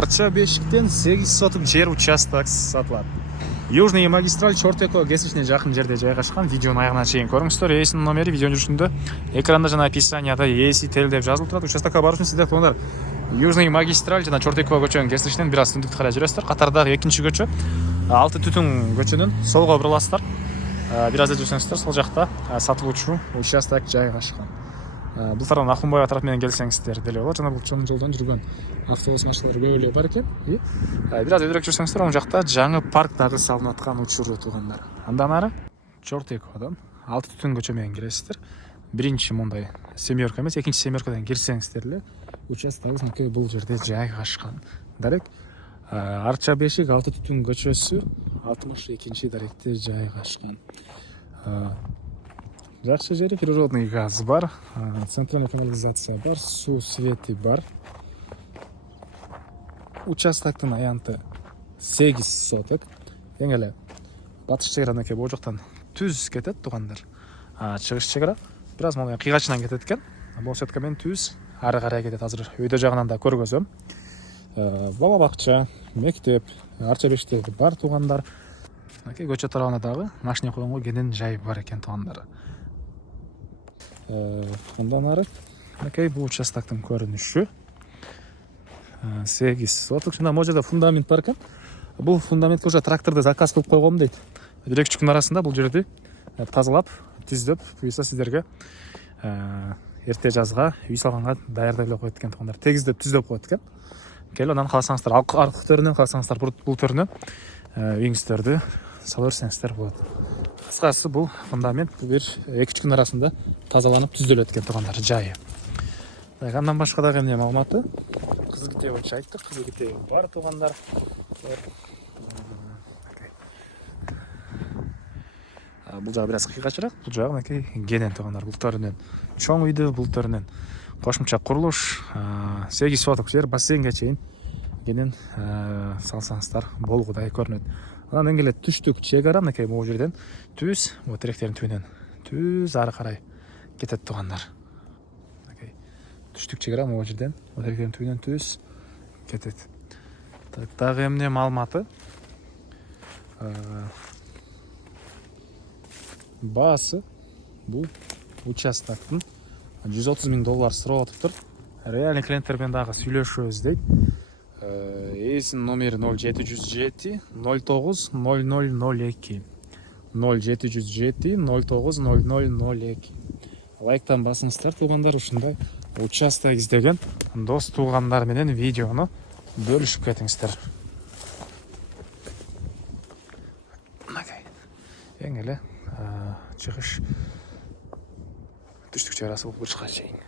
Арча бешиктен 8 соток жер участок сатылат. Южный магистраль Чортеко кесишине жакын жерде жайгашкан. Видеонун аягына чейин көрүңүздөр. Эсинин номери видеонун жүрүшүндө экранда жана описанияда эси тел деп жазылып турат. Участокко баруу үчүн сиздер тоондар Южный магистраль жана Чортеко көчөнүн кесишинен бир аз түндүктү карай жүрөсүздөр. Катардагы экинчи көчө Алты Түтүн көчөнүн солго буруласыздар. Бир аз жүрсөңүздөр сол жакта сатылуучу участок жайгашкан. Бул тараптан Акунбаева тарап менен келсеңиздер деле болот. Жана бул чоң жолдон жүргөн автобус машиналар көп эле бар экен. Бир аз өйдөрөөк жүрсөңүздөр, оң жакта жаңы парк дагы салынып аткан учуру туугандар. Андан ары Чортекодон Алты Түтүн көчө менен киресиздер. Биринчи мындай семерка эмес, экинчи семеркадан кирсеңиздер эле участогубуз мынакей бул жерде жайгашкан. Дарек Арча бешик Алты Түтүн көчөсү 62-чи даректе жайгашкан. Жакшы жери, природный газ бар, центральная канализация бар, суу свети бар. Участоктун аянты 8 соток. Эң эле батыш чегара бул жактан түз кетет туугандар. Чыгыш чегара бир аз мондай кыйгачынан кетет экен. Бул сетка менен түз ары карай кетет. Азыр өйдө жагынан да көргөзөм. Бала бакча, мектеп, Арча бешикте бар туугандар. Мынакей көчө тарабына дагы машина койгонго кенен жай бар экен туугандар. Ondan ары мынакей бул участоктун көрүнүшү 8 соток. Жана могу жерде фундамент бар экен. Бул фундаментке уже тракторду заказ кылып койгом дейт. Бир эки күн арасында бул жерди тазалап, түздөп, буюрса сиздерге эрте жазга үй салганга даярдап эле коет экен туугандар. Тегиздеп, түздөп коет экен. Келип анан калсаңыздар, аркы төрүнөн калсаңыздар, бул төрүнөн үйүңүздөрдү сала берсеңиздер болот. Кыскасы бул фундамент бир 2 күн арасында тазаланып түзөлөт экен туугандар жайы. Андан башка дагы эмне маалыматы? Кызыл китеби боюнча айттык, кызыл китеби бар туугандар. Бул жагы бир аз кыйгачыраак, бул жагы мынакей кенен туугандар. Бул төрүнөн чоң үйдү, бул төрүнөн кошумча курулуш, 8 соток жер, бассейнге чейин кенен салсаңыздар болгудай көрүнөт. Анан эң эле түштүк чегара мынакей бул жерден түз, бул теректердин түбүнөн түз ары карай кетет туугандар. Мынакей түштүк чегара бул жерден, бул теректердин түбүнөн түз кетет. Дагы эмне маалыматы? Баасы бул участоктун $130,000 сурап атыптыр. Реальный клиенттер менен дагы сүйлөшөбүз дейт. Эсинин номери 0707 09 0002 0707 09 0002. Лайктан басыңыздар туугандар, ушундай участок издеген дос туугандар менен видеону бөлүшүп кетиңиздер. Эң эле чыгыш түштүк чарасы бул бурчка чейин.